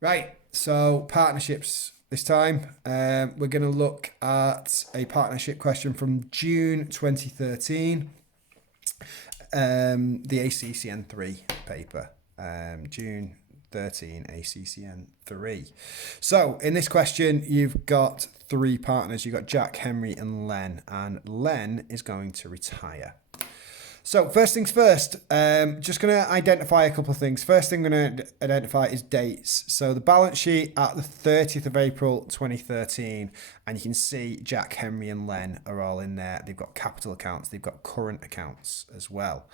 Right, so partnerships this time. We're going to look at a partnership question from June 2013, the ACCN 3 paper. June 13, ACCN 3. So in this question, you've got three partners. You've got Jack, Henry, and Len. And Len is going to retire. So first things first, just going to identify a couple of things. First thing I'm going to identify is dates. So the balance sheet at the 30th of April 2013, and you can see Jack, Henry and Len are all in there. They've got capital accounts, they've got current accounts as well.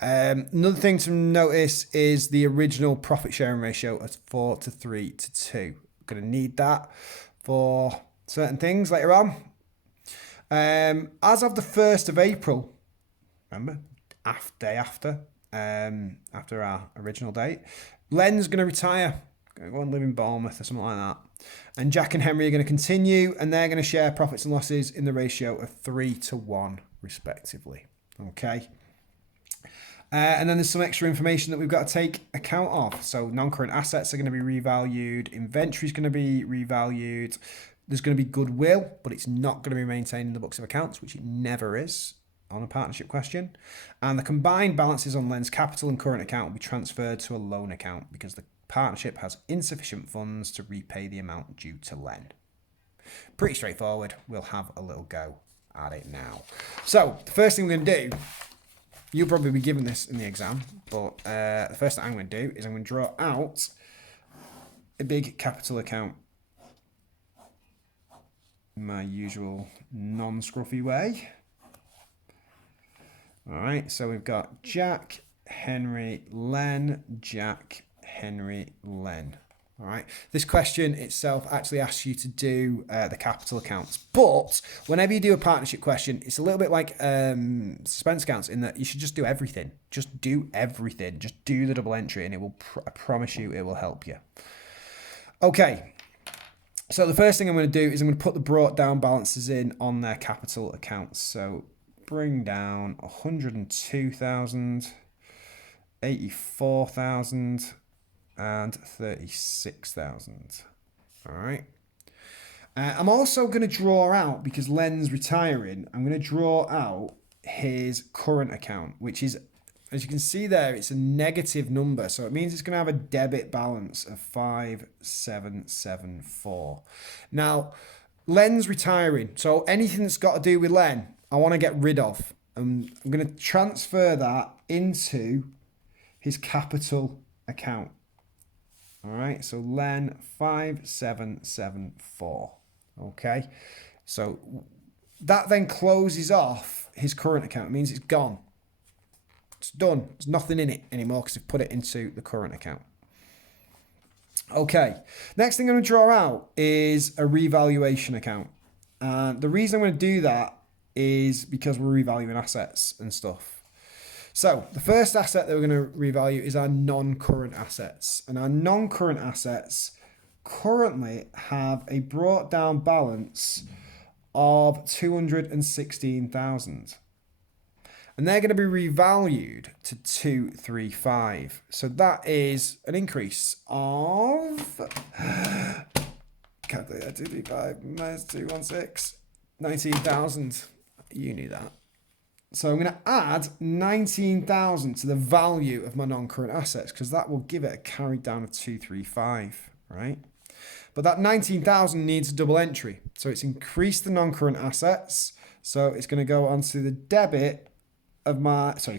Another thing to notice is the original profit sharing ratio of 4 to 3 to 2. Going to need that for certain things later on. As of the 1st of April, remember, day after our original date, Len's going to retire, going to go and live in Bournemouth or something like that. And Jack and Henry are going to continue, and they're going to share profits and losses in the ratio of 3 to 1, respectively. Okay. And then there's some extra information that we've got to take account of. So non-current assets are going to be revalued. Inventory is going to be revalued. There's going to be goodwill, but it's not going to be maintained in the books of accounts, which it never is on a partnership question. And the combined balances on Len's capital and current account will be transferred to a loan account because the partnership has insufficient funds to repay the amount due to Len. Pretty straightforward. We'll have a little go at it now. So the first thing we're going to do, you'll probably be given this in the exam, but the first thing I'm going to do is I'm going to draw out a big capital account in my usual non-scruffy way. All right, so we've got Jack, Henry, Len, Jack, Henry, Len. All right, this question itself actually asks you to do the capital accounts. But whenever you do a partnership question, it's a little bit like suspense accounts in that you should just do everything. Just do everything. Just do the double entry and it will, I promise you, it will help you. Okay, so the first thing I'm going to do is I'm going to put the brought down balances in on their capital accounts. So bring down 102,000, 84,000, and 36,000. All right. I'm also going to draw out, because Len's retiring, I'm going to draw out his current account, which is, as you can see there, it's a negative number. So it means it's going to have a debit balance of 5774. Now, Len's retiring. So anything that's got to do with Len, I want to get rid of. I'm going to transfer that into his capital account. All right, so Len 5774. Okay, so that then closes off his current account. It means it's gone. It's done. There's nothing in it anymore because they've put it into the current account. Okay, next thing I'm going to draw out is a revaluation account. And the reason I'm going to do that is because we're revaluing assets and stuff. So the first asset that we're going to revalue is our non-current assets. And our non-current assets currently have a brought down balance of 216,000. And they're going to be revalued to 235. So that is an increase of, calculator, 235 minus 216, 19,000. You knew that. So I'm going to add 19,000 to the value of my non-current assets because that will give it a carried down of 235, right? But that 19,000 needs a double entry. So it's increased the non-current assets. So it's going to go onto the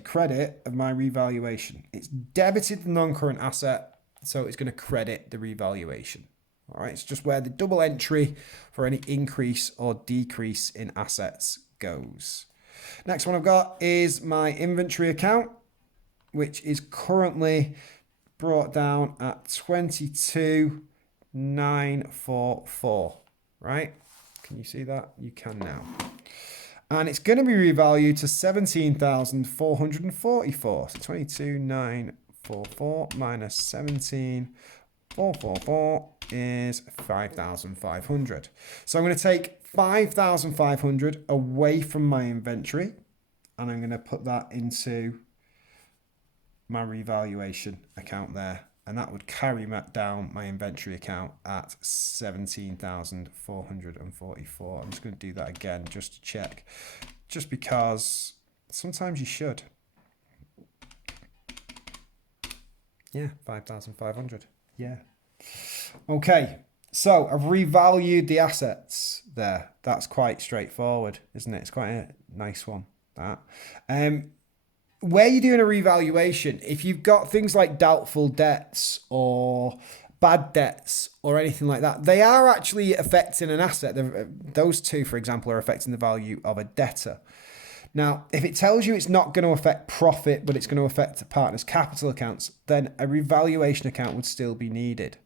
credit of my revaluation. It's debited the non-current asset, so it's going to credit the revaluation. All right, it's just where the double entry for any increase or decrease in assets goes. Next one I've got is my inventory account, which is currently brought down at 22,944, right? Can you see that? You can now. And it's going to be revalued to 17,444. So 22,944 minus 17,444 is 5,500. So I'm going to take 5,500 away from my inventory and I'm going to put that into my revaluation account there. and that would carry down my inventory account at 17,444. I'm just going to do that again just to check, just because sometimes you should. Yeah, 5,500. Yeah. Okay, so I've revalued the assets there. That's quite straightforward, isn't it? It's quite a nice one, that. Where you're doing a revaluation, if you've got things like doubtful debts or bad debts or anything like that, they are actually affecting an asset. Those two, for example, are affecting the value of a debtor. Now, if it tells you it's not going to affect profit, but it's going to affect the partner's capital accounts, then a revaluation account would still be needed.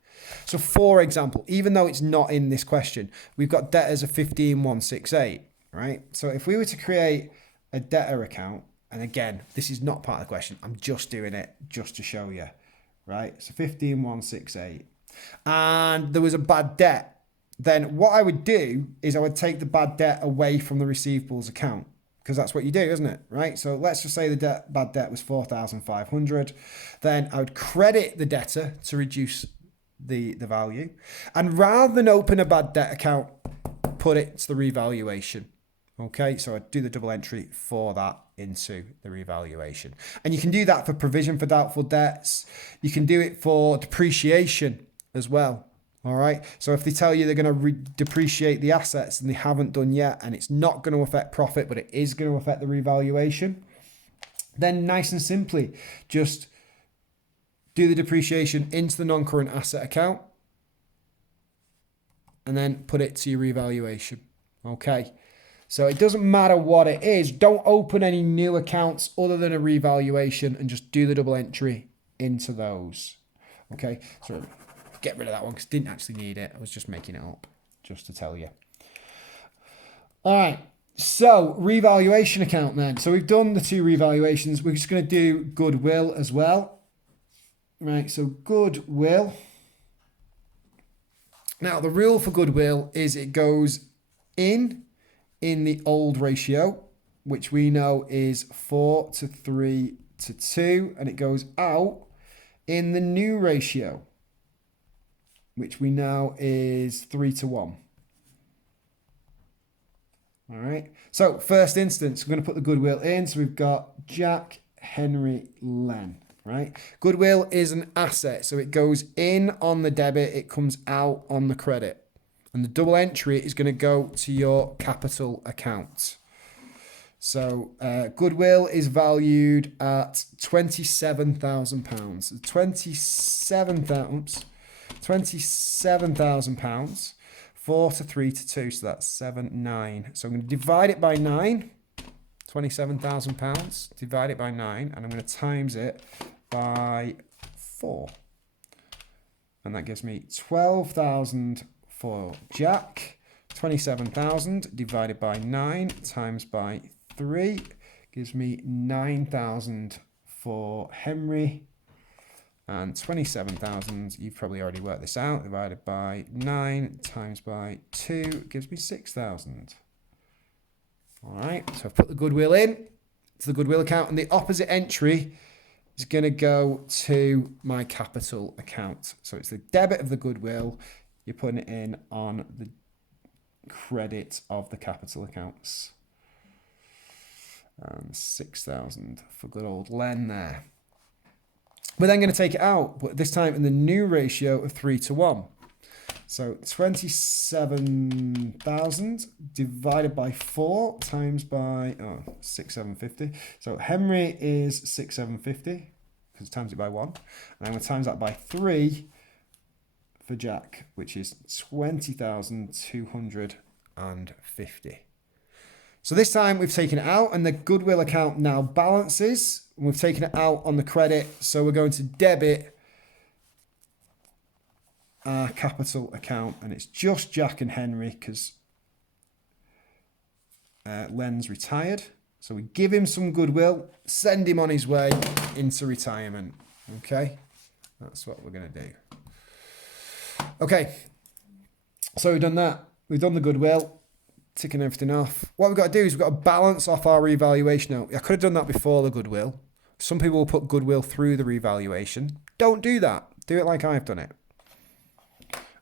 So, for example, even though it's not in this question, we've got debtors of 15,168, right? So if we were to create a debtor account, and again, this is not part of the question, I'm just doing it just to show you, right? So 15,168, and there was a bad debt, then what I would do is I would take the bad debt away from the receivables account, because that's what you do, isn't it? Right? So let's just say the bad debt was 4,500. Then I would credit the debtor to reduce the value. And rather than open a bad debt account, put it to the revaluation. Okay, so I'd do the double entry for that into the revaluation. And you can do that for provision for doubtful debts. You can do it for depreciation as well. All right, so if they tell you they're going to depreciate the assets and they haven't done yet, and it's not going to affect profit, but it is going to affect the revaluation, then nice and simply, just do the depreciation into the non-current asset account and then put it to your revaluation. Okay, so it doesn't matter what it is. Don't open any new accounts other than a revaluation and just do the double entry into those. Okay, so get rid of that one because I didn't actually need it. I was just making it up just to tell you. All right. So revaluation account then. So we've done the two revaluations. We're just going to do goodwill as well. Right. So goodwill. Now the rule for goodwill is it goes in the old ratio, which we know is 4:3:2, and it goes out in the new ratio, which we know is 3:1. All right. So first instance, we're going to put the goodwill in. So we've got Jack Henry Len, right? Goodwill is an asset. So it goes in on the debit. It comes out on the credit. And the double entry is going to go to your capital account. So goodwill is valued at £27,000. £27,000, 4:3:2, so that's 7,9. So I'm going to divide it by 9, £27,000, divide it by 9, and I'm going to times it by 4. And that gives me 12,000 for Jack, 27,000 divided by 9 times by 3 gives me 9,000 for Henry. And 27,000, you've probably already worked this out, divided by 9 times by 2 gives me 6,000. All right, so I've put the goodwill in to the goodwill account, and the opposite entry is going to go to my capital account. So it's the debit of the goodwill, you're putting it in on the credit of the capital accounts. 6,000 for good old Len there. We're then going to take it out, but this time in the new ratio of 3:1. So 27,000 divided by 4 times by 6,750. So Henry is 6,750 because times it by 1. And I'm going to times that by 3 for Jack, which is 20,250. So this time we've taken it out and the goodwill account now balances. And we've taken it out on the credit. So we're going to debit our capital account. And it's just Jack and Henry because Len's retired. So we give him some goodwill, send him on his way into retirement. Okay, that's what we're going to do. Okay, so we've done that. We've done the goodwill. Ticking everything off. What we've got to do is we've got to balance off our revaluation out. I could have done that before the goodwill. Some people will put goodwill through the revaluation. Don't do that. Do it like I've done it.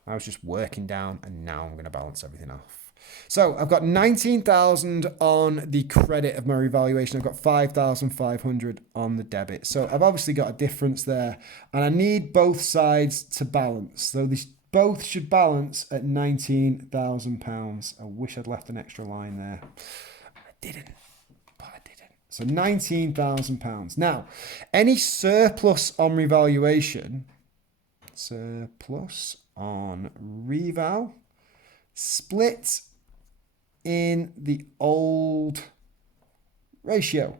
I was just working down, and now I'm going to balance everything off. So I've got 19,000 on the credit of my revaluation. I've got 5,500 on the debit. So I've obviously got a difference there, and I need both sides to balance. So these both should balance at £19,000. I wish I'd left an extra line there. I didn't, but I didn't. So £19,000. Now, any surplus on revaluation, split in the old ratio.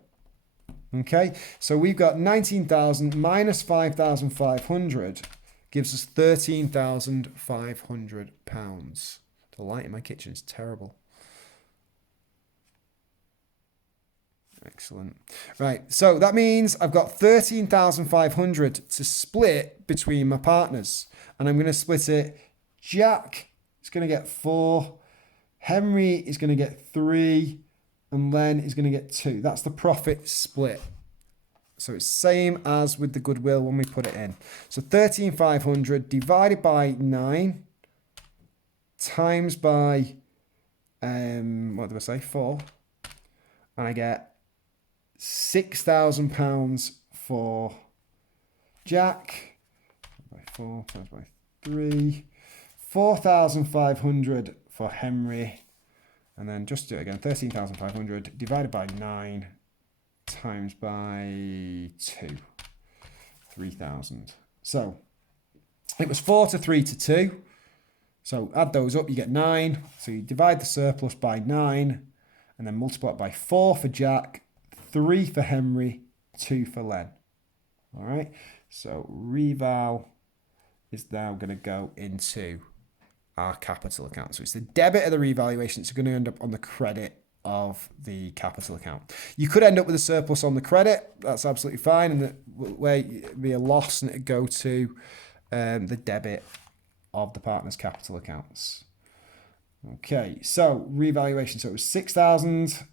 Okay, so we've got 19,000 minus 5,500 gives us £13,500. The light in my kitchen is terrible. Excellent. Right, so that means I've got 13,500 to split between my partners. And I'm going to split it. Jack is going to get 4. Henry is going to get 3. And Len is going to get 2. That's the profit split. So it's same as with the goodwill when we put it in. So 13,500 divided by 9 times by, 4. And I get £6,000 for Jack. By 4 times by 3. 4,500 for Henry. And then just do it again. 13,500 divided by 9 times by 2. 3,000. So it was 4 to 3 to 2. So add those up, you get 9. So you divide the surplus by 9 and then multiply it by 4 for Jack, 3 for Henry, 2 for Len. All right. So reval is now going to go into our capital account. So it's the debit of the revaluation. It's going to end up on the credit of the capital account. You could end up with a surplus on the credit. That's absolutely fine. And where it'd be a loss and it'd go to the debit of the partner's capital accounts. Okay, so revaluation. So it was 6,000,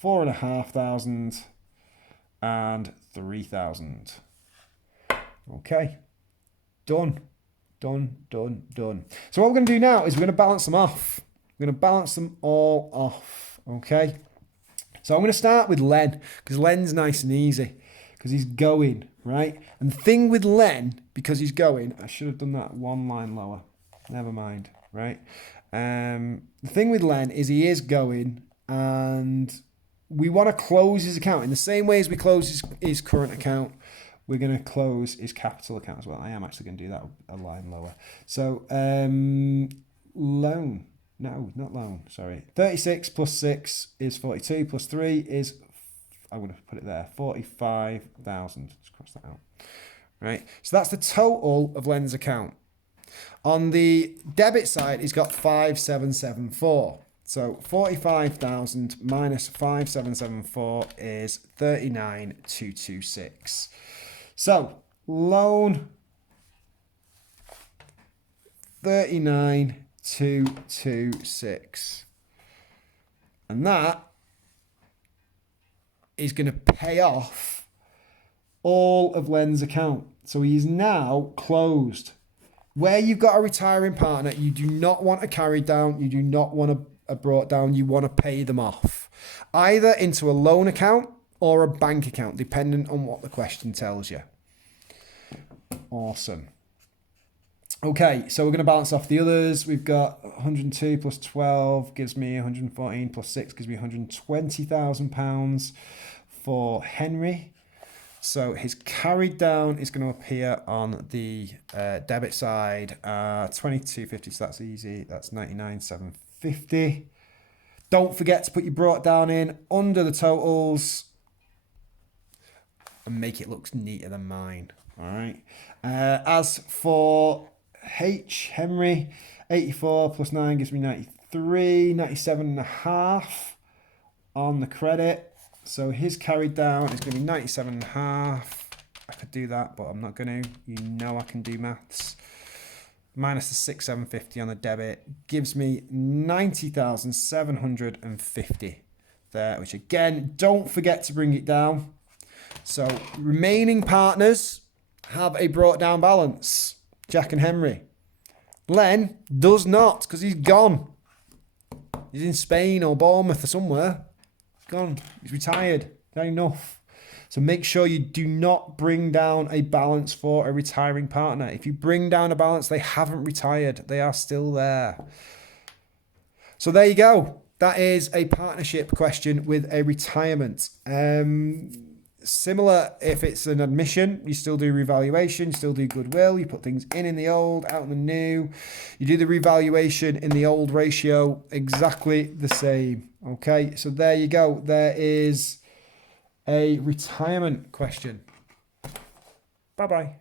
4,500, and 3,000. Okay, done. Done. So what we're going to do now is we're going to balance them off. We're going to balance them all off. Okay. So I'm going to start with Len because Len's nice and easy because he's going, right? And the thing with Len, because he's going, I should have done that one line lower. Never mind, right? The thing with Len is he is going and we want to close his account in the same way as we close his current account. We're going to close his capital account as well. I am actually going to do that a line lower. So, loan. No, not loan. Sorry. 36 plus 6 is 42 plus 3 is, I'm going to put it there, 45,000. Let's cross that out. Right. So that's the total of Len's account. On the debit side, he's got 5,774. So 45,000 minus 5,774 is 39,226. So, loan 39,226. And that is going to pay off all of Len's account. So he's now closed. Where you've got a retiring partner, you do not want a carry down. You do not want a brought down. You want to pay them off. Either into a loan account or a bank account, depending on what the question tells you. Awesome. Okay, so we're going to balance off the others. We've got 102 plus 12 gives me 114 plus 6 gives me £120,000 for Henry. So his carried down is going to appear on the debit side. 2250, so that's easy. That's 99,750. Don't forget to put your brought down in under the totals and make it look neater than mine. All right. As for Henry, 84 plus 9 gives me 93, 97.5 on the credit. So his carried down is going to be 97.5. I could do that, but I'm not going to. You know I can do maths. Minus the 6,750 on the debit gives me 90,750 there, which again, don't forget to bring it down. So remaining partners, have a brought down balance. Jack and Henry. Len does not, because he's gone. He's in Spain or Bournemouth or somewhere. He's gone. He's retired. Not enough. So make sure you do not bring down a balance for a retiring partner. If you bring down a balance, they haven't retired. They are still there. So there you go. That is a partnership question with a retirement. Similar if it's an admission, you still do revaluation, you still do goodwill, you put things in the old, out in the new. You do the revaluation in the old ratio, exactly the same. Okay, so there you go. There is a retirement question. Bye-bye.